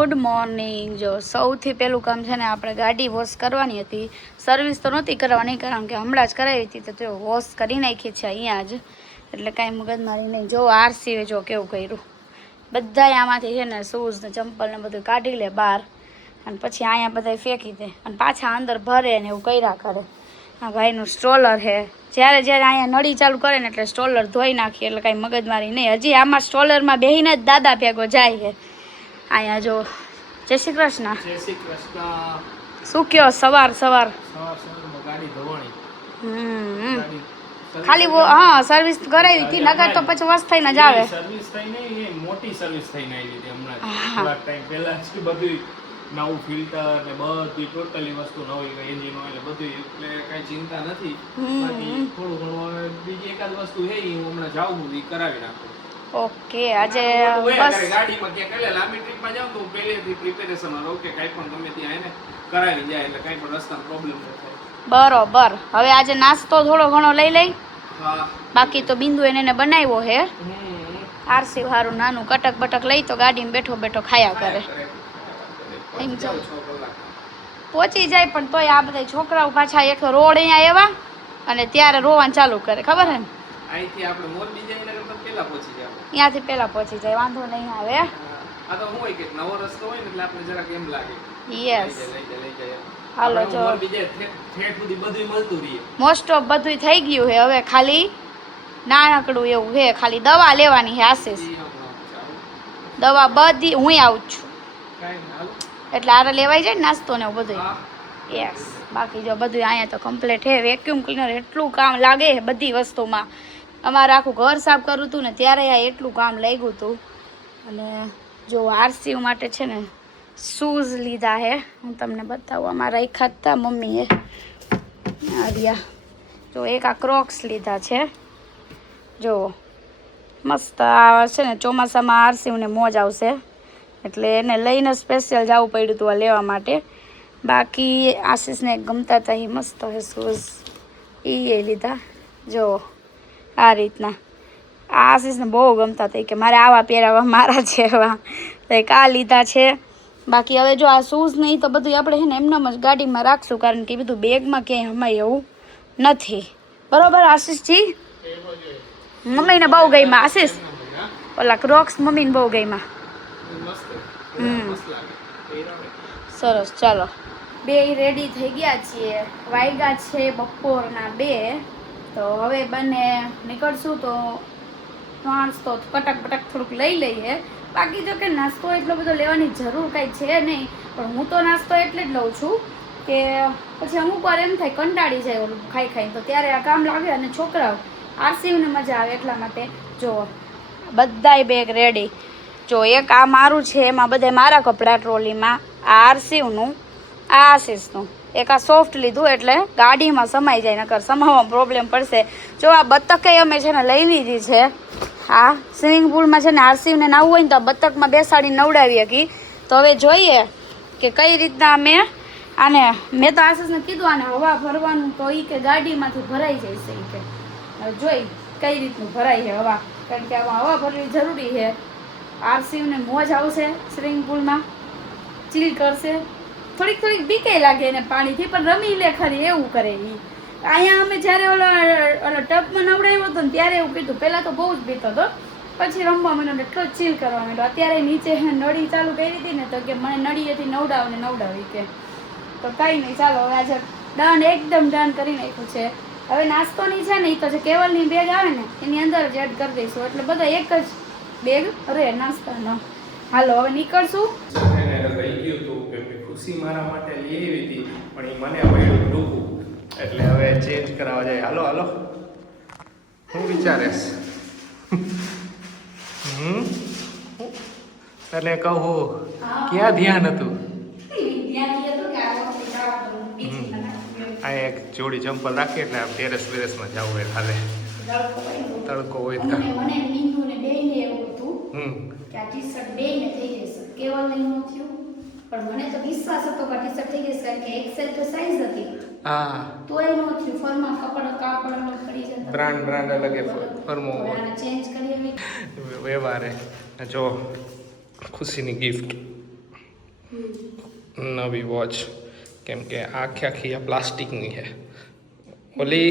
Good morning. જો સૌથી પહેલું કામ છે ને આપણે ગાડી વોશ કરવાની હતી। સર્વિસ તો નહોતી કરવાની કારણ કે હમણાં જ કરાવી હતી તો તે વોશ કરી નાખી છે અહીંયા જ, એટલે કાંઈ મગજમારી નહીં। જો આરસીએ જો કેવું કર્યું, બધાય આમાંથી છે ને શૂઝ ને ચંપલ ને બધું કાઢી લે બહાર અને પછી અહીંયા બધા ફેંકી દે અને પાછા અંદર ભરે ને એવું કર્યા કરે। આ ભાઈનું સ્ટ્રોલર છે, જ્યારે જ્યારે અહીંયા નળી ચાલુ કરે ને એટલે સ્ટ્રોલર ધોઈ નાખીએ, એટલે કાંઈ મગજમારી નહીં। હજી આમાં સ્ટ્રોલરમાં બેહીને જ દાદા ભેગો જાય છે। અહીંયા જો જય શ્રી કૃષ્ણ। જય શ્રી કૃષ્ણ। શું કયો સવાર ગાડી ધોવાણી ખાલી હા સર્વિસ કરાવી હતી, નગર તો પછી વસ્ત થઈને જ આવે। સર્વિસ થઈ નહીં, મોટી સર્વિસ થઈને આવી હતી હમણાં થોડા ટાઈમ પહેલા જ। બધું નવું ફિલ્ટર ને બધી ટોટલી વસ્તુ નવી, એન્જિન ઓઇલ બધું, એટલે કઈ ચિંતા નથી। બાકી થોડું ઘણું બીજી એકાદ વસ્તુ છે હું હમણાં જાઉં એ કરાવી નાખું। ઓકે, આજે બસ ગાડીમાં ક્યાંક એટલે લાંબી ટ્રીપમાં જાઉં તો પહેલેથી પ્રિપેરેશન રહું કે કાંઈ પણ ગમે ત્યાં એને કરાવી જાય એટલે કાંઈ પણ રસ્તામાં પ્રોબ્લેમ ન થાય। બરોબર। હવે આજે નાસ્તો થોડો ઘણો લઈ લઈ, હા બાકી તો બિંદુ એને બનાવ્યો હે આરસી વાળું નાનું કટક બટક લઈ તો ગાડીમાં બેઠો બેઠો ખાયા કરે। એમ જો પહોંચી જાય પણ તોય આ બધા છોકરાઓ પાછા એક રોડ અહીંયા આવ્યા અને ત્યારે રોવાનું ચાલુ કરે, ખબર હે ને? અહીંથી આપણે મોરબી જઈને કરતા પહેલા પહોંચી જાવ, ત્યાંથી પહેલા પહોંચી જાય, વાંધો નહીં આવે। આ તો હું હોય કે નવો રસ્તો હોય ને એટલે આપણે જરાક એમ લાગે યસ લઈ જાય। હાલો જો મોરબી જાય ઠેઠ સુધી બધું મળતું રહે, મોસ્ટ ઓફ બધું થઈ ગયું છે। હવે ખાલી નાનકડું એવું છે, ખાલી દવા લેવાની છે આશીષ। દવા બધી હું આવું જ છું એટલે આરે લેવાઈ જાય નાસ્તો ને એવું બધું। યસ, બાકી જો બધું અહીંયા તો કમ્પ્લીટ છે। વેક્યુમ ક્લીનર એટલું કામ લાગે છે બધી વસ્તુમાં। અમારે આખું ઘર સાફ કરવું હતું ને ત્યારે આ એટલું કામ લાગ્યું હતું। અને જો આરસી માટે છે ને શૂઝ લીધા છે, હું તમને બતાવું। અમારા એક હતા મમ્મીએ આર્યા, જો એક આ ક્રોક્સ લીધા છે। જો મસ્ત આ છે ને ચોમાસામાં આરસીને મોજ આવશે એટલે એને લઈને સ્પેશિયલ જવું પડ્યું હતું આ લેવા માટે। બાકી આશીષને ગમતા હતા એ મસ્ત છે શૂઝ, એ લીધા। જો આ રીતના આશીષને બહુ ગમતા હતા કે મારે આવા પહેરાવા મારા છે એવા, તો એક આ લીધા છે। બાકી હવે જો આ શૂઝ નહીં તો બધું આપણે છે ને એમનામ જ ગાડીમાં રાખશું કારણ કે એ બધું બેગમાં ક્યાંય હમાય એવું નથી, બરોબર આશીષજી? મમ્મીને બહુ ગઈમાં આશીષ, ઓલા ક્રોક્સ મમ્મીને બહુ ગઈમાં। સરસ, ચાલો બે રેડી થઈ ગયા છીએ। વાગ્યા છે બપોરના 2, તો હવે બંને નીકળશું તો નાસ્તો કટક બટક થોડુંક લઈ લઈએ। બાકી જો કે નાસ્તો એટલો બધો લેવાની જરૂર કાંઈ છે નહીં, પણ હું તો નાસ્તો એટલે જ લઉં છું કે પછી અમુક વાર એમ થાય કંટાળી જાય ઓલું ખાઈ ખાઈને, તો ત્યારે આ કામ લાગે અને છોકરાઓ આરસીને મજા આવે એટલા માટે। જો બધાય બેગ રેડી। જો એક આ મારું છે એમાં બધા મારા કપડાં ટ્રોલીમાં, આ આરસીનું, આ આશીષનું, એક આ સોફ્ટ લીધું એટલે ગાડીમાં સમાઈ જાય, નકર સમાવવામાં પ્રોબ્લેમ પડશે। જો આ બતકે અમે છે ને લઈ લીધી છે। હા, સ્વિમિંગ પુલમાં છે ને આરસીને નાવું હોય ને તો બતકમાં બેસાડીને નવડાવી શકી। તો હવે જોઈએ કે કઈ રીતના અમે આને, મેં તો આશીષને કીધું આને હવા ભરવાનું, તો એ કે ગાડીમાંથી ભરાઈ જાય છે, એ કે હવે જોઈ કઈ રીતનું ભરાય છે હવા, કારણ કે આમાં હવા ભરવી જરૂરી છે। આરસીને મોજ આવશે, સ્વિમિંગ પુલમાં ચીલ કરશે, થોડીક થોડીક બીકે લાગે એને પાણીથી પણ રમી લે ખરી, એવું કરે એ। અહીંયા અમે જ્યારે ઓલા ટબમાં નવડાવ્યો હતો ને ત્યારે એવું કીધું, પહેલાં તો બહુ જ બીતો હતો, પછી રમવા માંડ્યો એટલો ચીલ કરવા માંડ્યો। અત્યારે નીચે નળી ચાલુ કરી હતી ને તો કે મને નળીએથી નવડાવી કે, તો કંઈ નહીં, ચાલો હવે આજે ડન એકદમ ડન કરી નાખ્યું છે। હવે નાસ્તોની છે ને એ તો જે કેવલની બેગ આવે ને એની અંદર જ એડ કરી દઈશું, એટલે બધા એક જ બેગ અરે નાસ્તાનો। હાલો હવે નીકળશું। ખુશી મારા માટે લઈ આવી હતી પણ એ મને પડ્યું ટૂંકું, એટલે હવે ચેન્જ કરાવવા જાય। હાલો હાલો, હું વિચારેશ? તને કહું ક્યાં ધ્યાન હતું? આ એક જોડી ચંપલ રાખી એટલે આમ ટેરેસ વેરેસમાં જવું હોય હાલે, તડકો હોય તો મને નીંદુને બેને એવું હતું કે આ ટી-શર્ટ બેને થઈ જશે, કેવલ નહીં થયું પણ મને તો વિશ્વાસ હતો કે ટી-શર્ટ થઈ જશે કારણ કે એક્સેલ તો સાઈઝ હતી। હા, તોય નો થયું, ફરમાં કાપડ પડી જતા, બ્રાન્ડ અલગે ફરમો આને ચેન્જ કરી વ્યવહારે। જો ખુશીની ગિફ્ટ નવી વોચ, કેમ કે આખી આ પ્લાસ્ટિકની છે, ઓલી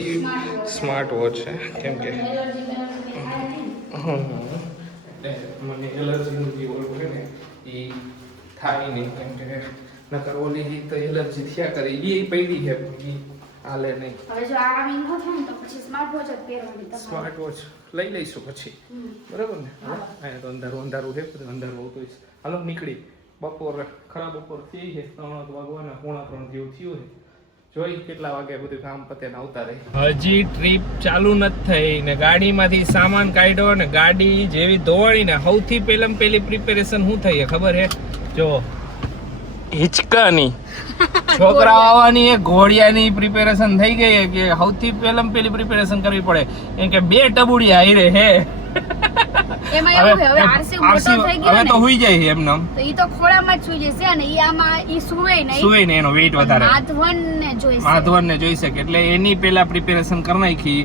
સ્માર્ટ વોચ છે, કેમ કે મને એલર્જીનું જે ઓલું છે ને એ થાય નહીં, કેમ કે નકર ઓલી તો એલર્જી થયા કરે, એ પડી છે પણ હાલે નહીં. હવે જો આ વિંગ ન થાય ને તો પછી સ્માર્ટ વોચ જ પહેરવાની તમારે. સ્માર્ટ વોચ લઈ લઈશું પછી, બરાબર ને? અહીંયા તો અંધારું છે, બધું અંધારું આવતું છે. હાલો નીકળી, બપોર ખરાબ બપોર થઈ છે, 3 વાગવાના 2:45 જેવું થયું છે. જોઈ કેટલા વાગે બધું કામ પતે ને આવતા રહી. હજી ટ્રીપ ચાલુ નથી થઈ ને ગાડીમાંથી સામાન કાઢ્યો ને ગાડી જેવી ધોવાણી ને સૌથી પહેલી પ્રિપેરેશન શું થઈ ખબર હે? જો હિચકાની છોકરા આવવાની એ ઘોડિયાની પ્રિપેરેશન થઈ ગઈ છે કે સૌથી પહેલી પ્રિપેરેશન કરવી પડે, કેમ કે 2 ટબુડી આવી રહે હે. એમાં એવું છે, હવે આરસી મોટો થઈ ગયો હવે ને તો હુઈ જાય એમને, તો ઈ તો ખોળામાં જ સુઈ જશે અને ઈ આમાં ઈ સુવે નહીં, એનો વેઇટ વધારે માધવનને જોઈ શકે, એટલે એની પહેલા પ્રિપેરેશન કરી નાખી.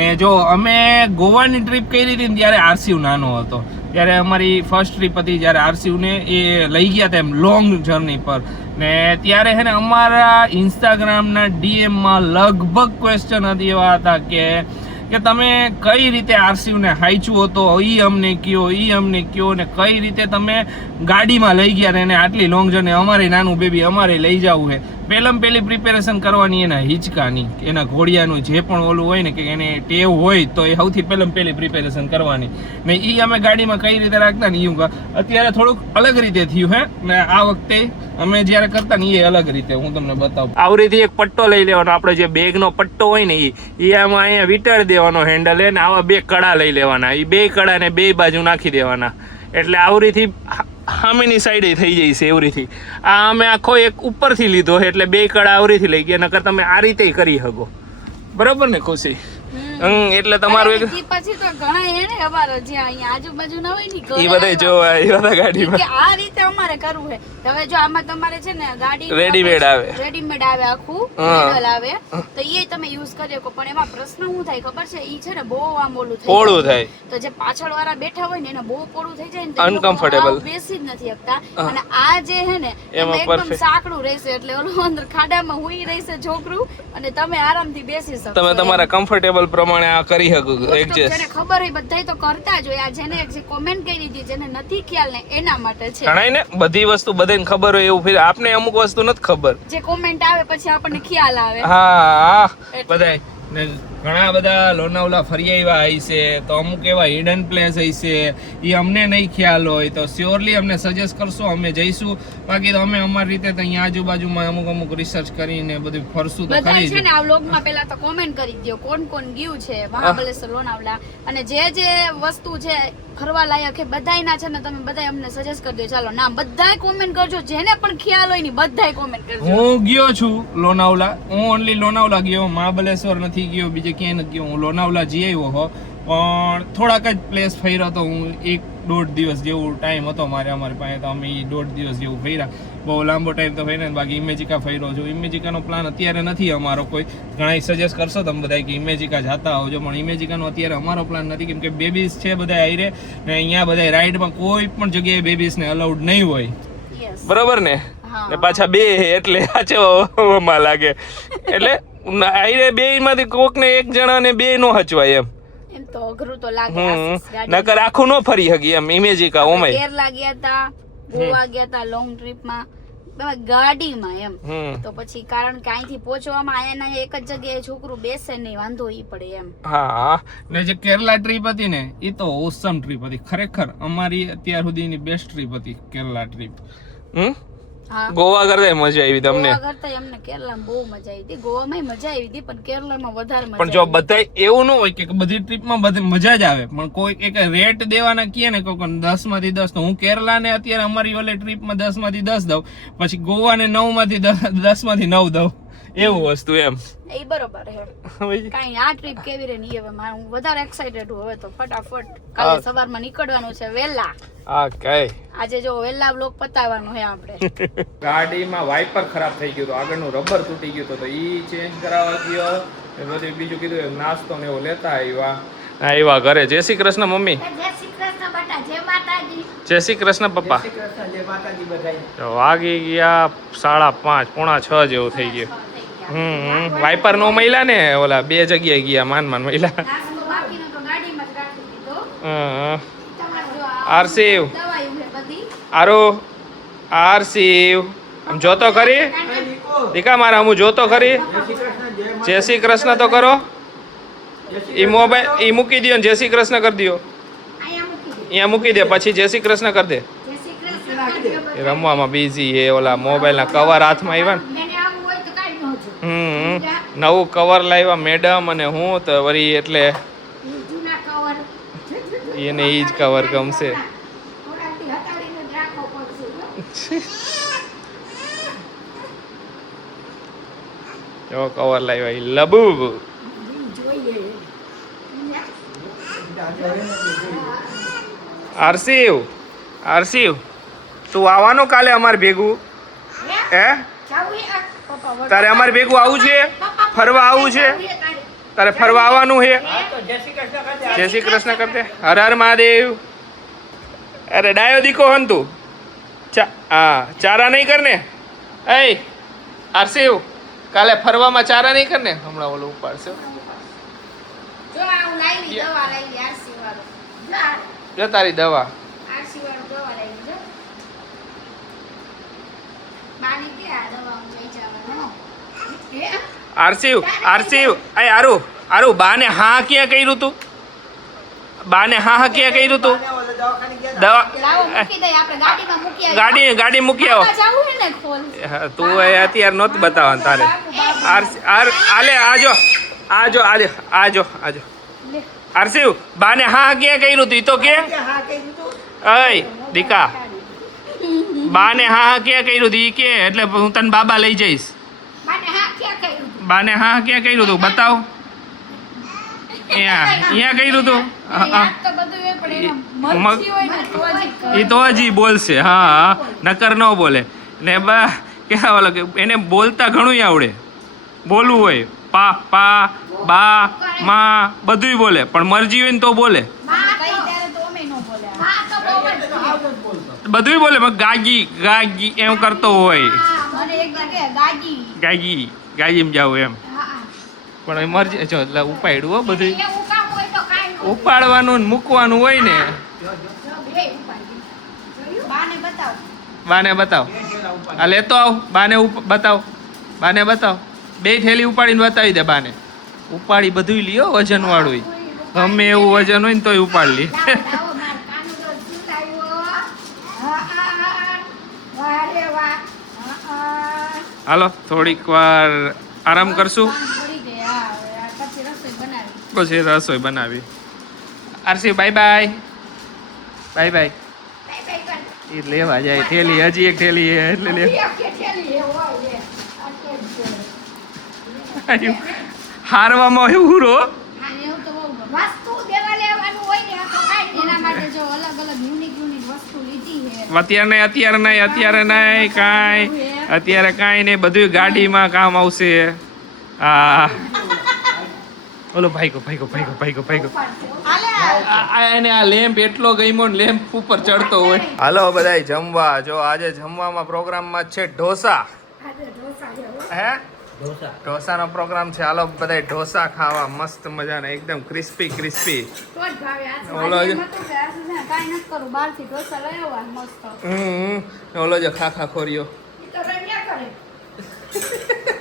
ને જો અમે ગોવાની ટ્રીપ કરી હતી ને ત્યારે આરસીયુ નાનો હતો, ત્યારે અમારી ફર્સ્ટ ટ્રીપ હતી જ્યારે આરસીયુ ને એ લઈ ગયા હતા એમ લોંગ જર્ની પર, ને ત્યારે હે ને અમારા ઇન્સ્ટાગ્રામના ડીએમમાં લગભગ ક્વેશ્ચન હતી એવા હતા કે તમે કઈ રીતે આરસીયુ ને હાઈચ્યું હતો, ઈ અમને કયો ને કઈ રીતે તમે ગાડીમાં લઈ ગયા એને આટલી લોંગ જર્ની, અમારે નાનું બેબી અમારે લઈ જવું છે. પહેલી પ્રિપેરેશન કરવાની એના હિંચકાની, એના ઘોડિયાનું જે પણ ઓલું હોય ને કે એને ટેવ હોય તો એ સૌથી પહેલી પ્રિપેરેશન કરવાની ને ઈ અમે ગાડીમાં કઈ રીતે રાખતા ને ઈ અત્યારે થોડુંક અલગ રીતે થયું હે ને આ વખતે અમે જ્યારે કરતા ને એ અલગ રીતે હું તમને બતાવું. આવરીથી એક પટ્ટો લઈ લેવાનો, આપણે જે બેગનો પટ્ટો હોય ને એ આમાં અહીંયા વીંટાળી દેવાનો હેન્ડલ ને આવા 2 કડા લઈ લેવાના, એ 2 કડાને 2 બાજુ નાખી દેવાના, એટલે આવરીથી સામેની સાઈડે થઈ જાય છે. એવરીથી આ અમે આખો એક ઉપરથી લીધો એટલે 2 કડા આવરીથી લઈ ગયા, નકર તમે આ રીતે કરી શકો, બરાબર ને ખુશી? એટલે તમારું એક પછી તો ઘણા એને અમારે જે અહીંયા આજુબાજુ ના હોય ને ઈ બધા જો આ બધા ગાડીમાં કે આ રીતે અમારે કરવું છે. હવે જો આમાં તમારે છે ને ગાડી રેડીમેડ આવે આખું મોડલ આવે તો એ તમે યુઝ કરી શકો, પણ એમાં પ્રશ્ન શું થાય ખબર છે? ઈ છે ને બહુ આમ ઓલું પોળું થાય, તો જે પાછળ વાળા બેઠા હોય ને એને બહુ પોળું થઈ જાય ને અનકમ્ફર્ટેબલ બેસી જ નથી શકતા, અને આ જે છે ને એમાં એકદમ સાંકડું રહેશે, એટલે ઓલું અંદર ખાડામાં હુઈ રહેશે છોકરું અને તમે આરામથી બેસી શકો, તમે તમારા કમ્ફર્ટેબલ પ્રમાણે આ કરી શકો એડજસ્ટ. જેને ખબર હોય બધાય તો કરતા જ હોય, આ જેને જે કોમેન્ટ કરી હતી જેને નથી ખ્યાલ ને એના માટે છે. ઘણાય ને બધી વસ્તુ બધાને ખબર હોય એવું, ફિર આપને અમુક વસ્તુ નથી ખબર, જે કોમેન્ટ આવે પછી આપણને ખ્યાલ આવે. હા બધાય ને ઘણા બધા લોનાવલા ફરી આવ્યા હશે તો અમુક એવા હિડન પ્લેસ હશે એ અમને નહીં ખ્યાલ હોય તો શ્યોરલી અમને સજેસ્ટ કરશો, અમે જઈશું. બાકી તો અમે અમારી રીતે તો અહીંયા આજુબાજુમાં અમુક રિસર્ચ કરીને બધું ફરશું તો ખરી છે ને. આ વ્લોગમાં પહેલા તો કોમેન્ટ કરી દો કોણ ગયું છે મહાબલેશ્વર લોનાવલા, અને જે વસ્તુ છે ફરવા લાયક છે બધાયના છે ને તમે બધાય અમને સજેસ્ટ કરી દો. ચાલો નામ બધાય કોમેન્ટ કરજો, જેને પણ ખ્યાલ હોય ને બધાય કોમેન્ટ કરજો. હું ગયો છું લોનાવલા, હું ઓનલી લોનાવલા ગયો, મહાબલેશ્વર નથી ગયો, બીજે ક્યાંય નથી ગયો. હું લોનાવલા જઈ આવ્યો હો, પણ થોડાક જ પ્લેસ ફર્યો હતો હું. 1-1.5 દિવસ જેવું ટાઈમ હતો અમારી પાસે, તો અમે 1.5 દિવસ જેવું ફર્યા. બહુ લાંબો ટાઈમ તો ફર્યા. બાકી ઇમેજિકા ફર્યો છું. ઇમેજિકાનો પ્લાન અત્યારે નથી અમારો કોઈ, ઘણા સજેસ્ટ કરશો તમે બધા કે ઇમેજિકા જતા આવજો, પણ ઇમેજિકાનો અત્યારે અમારો પ્લાન નથી, કેમ કે બેબીઝ છે બધા આયરે ને અહીંયા બધા રાઈડમાં કોઈ પણ જગ્યાએ બેબીઝને અલાઉડ નહીં હોય, બરાબર ને? ને પાછા 2 એટલે સાચવવામાં લાગે, એટલે આયરે 2 માંથી કોક ને 1 જણાને 2 નો હચવાય એમ તો અઘરું તો લાગે. નકર આખું નો ફરી હકી એમ. ઇમેજિકા ઓમાય કેરલા ગયા તા, ગોવા ગયા તા લોંગ ટ્રીપમાં ગાડીમાં એમ, તો પછી કારણ કે અહીંથી પહોંચવામાં આયા એક જ જગ્યાએ છોકરું બેસે નહીં, વાંધો ઈ પડે એમ. હા, ને જે કેરલા ટ્રીપ હતી ને એ તો ઓસમ ટ્રીપ હતી, ખરેખર અમારી અત્યાર સુધીની બેસ્ટ ટ્રીપ હતી કેરલા ટ્રીપ. ગોવા કરતા મજા આવી તમને? ગોવા કરતા અમને કેરલામાં બહુ મજા આવી હતી. ગોવામાં મજા આવી હતી પણ કેરલામાં વધારે મજા. પણ જો બધા એવું ન હોય કે બધી ટ્રીપમાં બધી મજા જ આવે, પણ કોઈ એક રેટ દેવાના કહે ને કોઈ 10 માંથી 10, તો હું કેરલા ને અત્યારે અમારી ઓલે ટ્રીપમાં 10 માંથી 10 દઉં, પછી ગોવા ને 9 માંથી 10 માંથી 9 દઉં, એવું વસ્તુ એમ. એ બરોબર છે. કાઈ આ ટ્રીપ કેવી રહે ની હવે હું વધારે એક્સાઇટેડ છું. હવે તો ફટાફટ કાલે સવારમાં નીકળવાનું છે વેલા. હા કઈ આજે જો વેલા બ્લોક પતાવવાનું છે આપણે. ગાડીમાં વાઇપર ખરાબ થઈ ગયું તો આગળનું રબર તૂટી ગયું તો ઈ ચેન્જ કરાવવા ગયો. બધું બીજું કીધું નાસ્તો ને એવો લેતા આવ્યા ઘરે. જય શ્રી કૃષ્ણ મમ્મી. જય શ્રી કૃષ્ણ બેટા, જય માતાજી. જય શ્રી કૃષ્ણ પપ્પા. જય શ્રી કૃષ્ણ, જય માતાજી બધાય. તો વાગી ગયા 5:30 પોણા 6 જેવું થઈ ગયું. વાઇપર નો મહિલા ને ઓલા 2 જગ્યાએ ગયા માન મહિલા. નાસ્તો બાકીનો તો ગાડીમાં જ રાખી દીધો. તમારે જો આ આરસીવ દવાઈ ઉભે બધી. આરસીવ આમ જોતો ખરી દીકા મારા હું જોતો ખરી. જય શ્રી કૃષ્ણ, જય જય શ્રી કૃષ્ણ તો કરો. જય શ્રી ઈ મોબાઈલ ઈ મૂકી દો ને જય શ્રી કૃષ્ણ કરી દો. અહીંયા મૂકી દે. અહીંયા મૂકી દે પછી જય શ્રી કૃષ્ણ કરી દે. જય શ્રી કૃષ્ણ કરજો એ બધા. રમવામાં બિઝી એ ઓલા મોબાઈલના કવર હાથમાં આવ્યા ને. એને આવું હોય તો કાઢી નોજો. નવું કવર લાવ્યા મેડમ અને હું તો વળી એટલે જૂના કવર એને ઈ જ કવર ગમશે. થોડાથી હટાડીને જ રાખવો પડશે. જો કવર લાવ્યા ઈ લબુ. જોઈએ. આરસીવ તું આવવાનું કાલે અમારે ભેગું હે તારે અમારે ભેગું આવું છે ફરવા આવું છે તારે ફરવા આવવાનું છે તો જય શ્રી કૃષ્ણ કરજે. જય શ્રી કૃષ્ણ કરતે હર હર મહાદેવ અરે ડાયો દીકો હન તું ચારા નહીં કરને એ આરસીવ કાલે ફરવામાં ચારા નહીં કરને હમણાં ઓલું ઉપાડશે જો આવું લાવી દવા લાવી આરસી વાળો. જો આ જો તારી દવા આરસી વાળો દવા લાવી જો. બાની કે આ દવા હું લઈ જવાનો. હે આરસીવ એ આરું બાને હા ક્યાં કર્યું તું બાને હા ક્યાં કર્યું તું બાને ઓલે દવાખાને ગયા હતા. દવા લાવો મૂકી દઈ આપણે ગાડીમાં મૂકી આવીએ. ગાડી મૂકી આવો આમાં જાવું હે ને ખોલ. હા, તું એ અત્યારે નહોતું બતાવવાનું તારે આલે આજો લે. આરસીવ બાને હા ક્યાં કર્યું તું ઈ તો કે હા કીધું તું. અય દીકા બાને હા ક્યાં કર્યું તું ઈ કે એટલે હું તને બાબા લઈ જઈશ બાને હા ક્યાં કર્યું? બાને હા ક્યાં કર્યું તું બતાવ અહીંયા કર્યું તું યાદ તો બધું એ પણ એનો મરજી હોય ને તો જ કરે. એ તો હજી બોલશે હા નકર ન બોલે ને બા કેવા ઓલો કે એને બોલતા ઘણું આવડે બોલવું હોય પા બા મા બધુંય બોલે પણ મરજી હોય ને તો બોલે બા કઈ ત્યારે તો અમે નો બોલ્યા. બા તો બહુ જ તો બોલે. આવું જ બોલતો. બધુંય બોલે પણ ગાગી એમ કરતો હોય હા, મને એક વાર કે ગાજી. ગાજીમાં જાવ એમ હા, પણ એ મરજી જો એટલે ઉપાડ્યું હો બધું એવું કામ હોય તો કાંઈ ન હોય. ઉપાડવાનું ને મૂકવાનું હોય ને જો બે ઉપાડી. જોયું? બાને બતાવ. બાને બતાવ બે થેલા ઉપર. આ લેતો આવ બતાવ બાને બતાવ 2 થેલી ઉપાડીને બતાવી દે બાને ઉપાડી બધુંય લ્યો વજન વાળું ગમે એવું વજન હોય ને તોય ઉપાડી લી લાવો, લાવો, માર કાનું તો ઝૂલાવ્યો. હા, હા. વાહ રે વાહ. હા, હાલો થોડીક વાર આરામ કરશું કાન પડી ગયા. હવે આ પછી રસોઈ બનાવી. પછી રસોઈ બનાવી RC bye bye bye bye કર. એ લેવા જાય થેલી હજી એક થેલી છે એટલે લે એક કે થેલી એ હોય લે. આ કેમ છે? હારવામાં એવું રો હા, એવું તો બહુ ગમે. વસ્તુ દેવા લેવાનું હોય ને આ તો કાંઈ નહીં. એના માટે જો અલગ અલગ યુનિક વસ્તુ લીધી છે. અત્યારે નહીં કાંઈ અત્યારે કાંઈ નહીં બધું ગાડીમાં કામ આવશે હા ઓલો ભાઈકો એને આ લેમ્પ એટલો ગમ્યો ને લેમ્પ ઉપર ચડતો હોય હાલો બધાય જમવા જો આજે જમવામાં પ્રોગ્રામમાં છે ઢોસા આજે ઢોસા છે હો. હે ઢોસા. ઢોસાનો પ્રોગ્રામ છે હાલો બધાય ઢોસા ખાવા મસ્ત મજાના એકદમ ક્રિસ્પી તો જ ભાવે. આ તો ઓલો આજે જ. એમ હતું કે આજે છે ને કાંઈ નથી કરવું. બહારથી ઢોસા લઈ આવવા મસ્ત. ઓલો જો ખા ખોરીઓ ઈ તો રમ્યા કરે.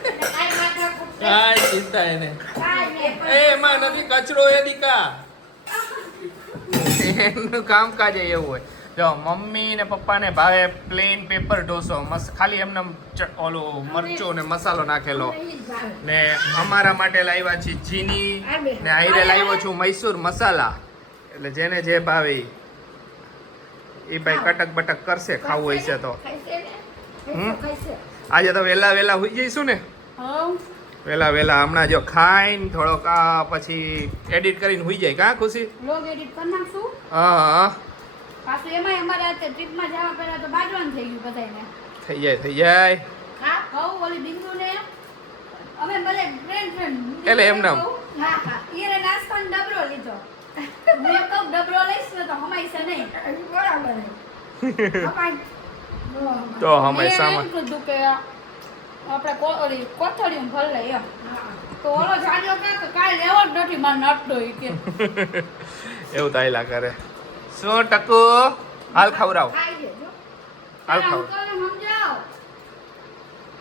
એને કાંઈ માથાકૂટ નહીં. કાંઈ ચિંતા એને કાંઈ નહીં. પણ એમાં નથી કચરો એ દીકા એનું કામકાજ ય એવું હોય જો મમ્મી ને પપ્પાને ભાવે પ્લેન પેપર ઢોસો ખાલી એમને ઓલું મરચું ને મસાલો નાખેલો ઈ જ ભાવે. ને અમારા માટે લાવ્યા છે ચીની ને આઈરે લાવ્યો છું મૈસૂર મસાલા એટલે જેને જે ભાવે એ ભાઈ કટક બટક કરશે ખાવું હોય છે તો ખાઈશે ને? હમ? ખાઈશે. આજે તો વહેલા હોઈ જઈશું ને હઉ. વહેલા હમણાં જો ખાઈને થોડોક આ પછી એડિટ કરીને હોઈ જાય કા ખુશી લોગ એડિટ કરી નાખશું. હા પાછું એમાંય અમારે આ ટ્રીપમાં જવા પહેલા તો બાજવાનું થઈ ગયું બધાયને. થઈ જાય હા, કહું ઓલી બિંદુને અમે ભલે ફ્રેન્ડ એટલે એમ નામ. હા હા ઈને નાસ્તાનો ડબરો લીધો. હું એમ કહું ડબરો લઈશ ને તો હમાઈશે નહીં. બરાબર. તો હંમેશામાં મેં એમ કીધું કે આપણે કોથળીયું ભર લઈએ એમ. તો ઓલો જાડ્યો કે કાંઈ લેવો જ નથી મારે નટતો ઈ કે એવું તાયલા કરે. શું ટકુ હાલ ખવડાવ, ખાઈ લેજો. હાલ પેલા ખવડાવ. અંકલને સમજાવો.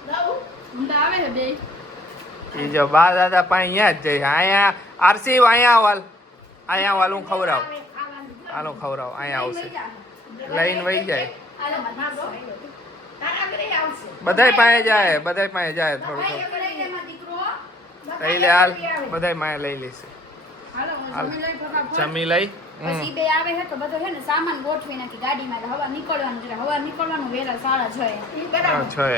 દઉં? ઊંધા આવે છે બેય. ઈ જો બા દાદા પાસે અહીંયા જ જઈ. અહીંયા આરસી અહીંયા વાલ, અહીંયા વાલ હું ખવડાવ. હાલો ખવડાવ, અહીંયા આવશે. લઈને વહી જાય. હાલો, મારો. બધાય પાસે જાય, બધાય પાસે જાય થોડું થોડું. ભાઈ, લઈ લે મારો દીકરો. લઈ લે હાલ, બધાય પાસે લઈ લેશે. હાલો, હાલ. જમી લઈ ફટાફટ. જમી લઈ. પછી બે આવે છે તો બધો છે ને સામાન ગોઠવી નાખી ગાડીમાં એટલે હવા નીકળવાનું છે. હવા નીકળવાનું વેલા 6:30. છે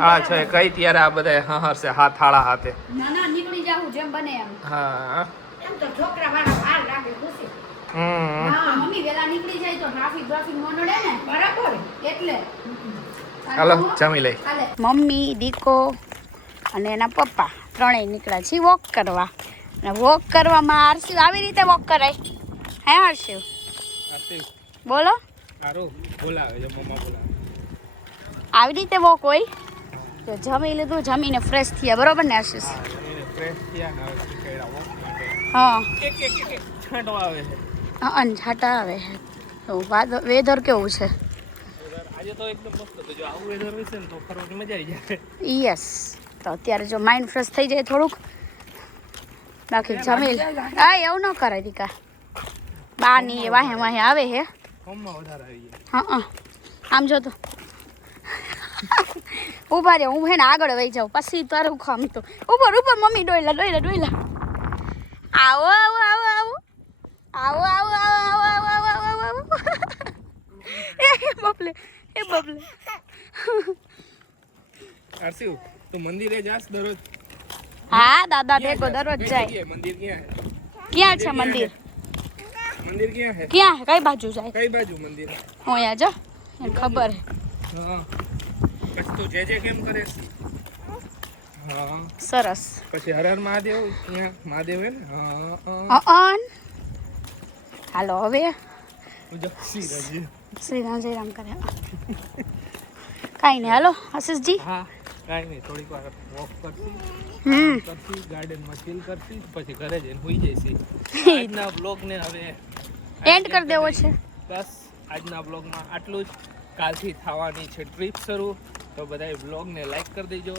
હા છે કઈ ત્યારે આ બધા હહરશે હાથ હાળા હાથે. ના ના નીકળી જાવું જેમ બને એમ. હા એમ તો છોકરા વાળા વાર લાગે ખુશી. હમ હા મમ્મી વેલા નીકળી જાય તો ટ્રાફિક નો નડે ને બરાબર. એટલે હાલો જમી લઈ. મમ્મી દીકો અને એના પપ્પા ત્રણેય નીકળ્યા છે વોક કરવા. અને વોક કરવામાં હર્ષિવ આવી રીતે વોક કરાય હે હર્ષિવ બોલો સારું બોલાવે છે મમ્મા બોલાવે. આવી રીતે વોક હોય તો જમી લીધું જમીને ફ્રેશ થયા બરોબર ને હર્ષિવ ફ્રેશ થયા ને હવે કેળા વોક માટે હા એક છાંટો આવે છે. હા છાટા આવે છે તો વેધર કેવું છે આજે તો એકદમ મસ્ત હતું. જો આવું વેધર હશે ને તો ફરવાની મજા આવી જાય. યસ તો અત્યારે જો માઇન્ડ ફ્રેશ થઈ જાય થોડુંક બાકી જમી હા એવું ન કરાય દીકા બા ની વાહે વાહે આવે હે હોમમાં વધારે આવી જાય. હા આમ જો તો ઉભા રે હું હે ને આગળ વહી જાઉં પછી તારું ખામ તો ઉપર મમ્મી ડોયલા આવો આવો આવો આવો આવો આવો આવો આવો આવો આવો આવો એ બબલે આરસી તું મંદિરે જાસ દરરોજ? હા દાદા દેખો દરરોજ જાય મંદિર ક્યાં ક્યાં છે મંદિર મંદિર ક્યાં હે? ક્યાં કઈ બાજુ જાય કઈ બાજુ મંદિર? અહીંયા જો એને ખબર હે હા પછી તું જે કેમ કરે? હા સરસ પછી હર હર મહાદેવ અહીંયા મહાદેવ હે ને? હા અન હાલો હવે શ્રી રામ જય રામ કરે કાંઈ નહીં હાલો આશીષજી હા કાંઈ નહીં થોડીક વાર વોક કરતી કરતી ગાર્ડનમાં ચીલ કરતી પછી ઘરે જઈને હોઈ જઈશી. આજના બ્લોગને હવે એન્ડ કરી દેવો છે બસ આજના બ્લોગમાં આટલું જ. કાલથી થવાની છે ટ્રીપ શરૂ તો બધાય બ્લોગને લાઈક કરી દેજો,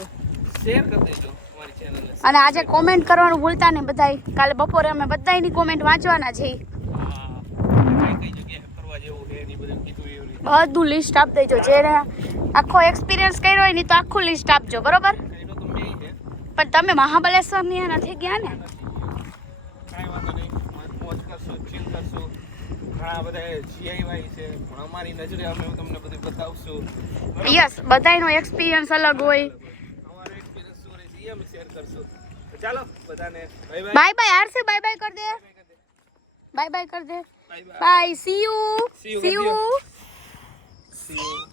શેર કરી દેજો અમારી ચેનલને. અને આજે કોમેન્ટ કરવાનું ભૂલતા નહીં બધાય. કાલે બપોરે અમે બધાયની કોમેન્ટ વાંચવાના છે હા કઈ જગ્યાએ ફરવા જેવું છે એની બધું કીધું એવી બધું લિસ્ટ આપી દેજો જેને આખો એક્સપિરિયન્સ કર્યો હોય ને તો આખું લિસ્ટ આપજો બરોબર. કર્યો તો મેં છે. પણ તમે મહાબલેશ્વરની એ નથી ગયા ને કાંઈ વાંધો નહીં, મોજ કરશું, ચીલ કરશું. ઘણા બધા જીઆઈવાય છે પણ અમારી નજરે અમે તમને બધું બતાવશું. યસ બધાયનો એક્સપિરિયન્સ અલગ હોય. અમારો એક્સપિરિયન્સ શું રહે છે એ અમે શેર કરશું. તો ચાલો બધાને બાય બાય બાય આરસી બાય બાય કર દે બાય બાય કર દે bye bye see you See you, see you See you.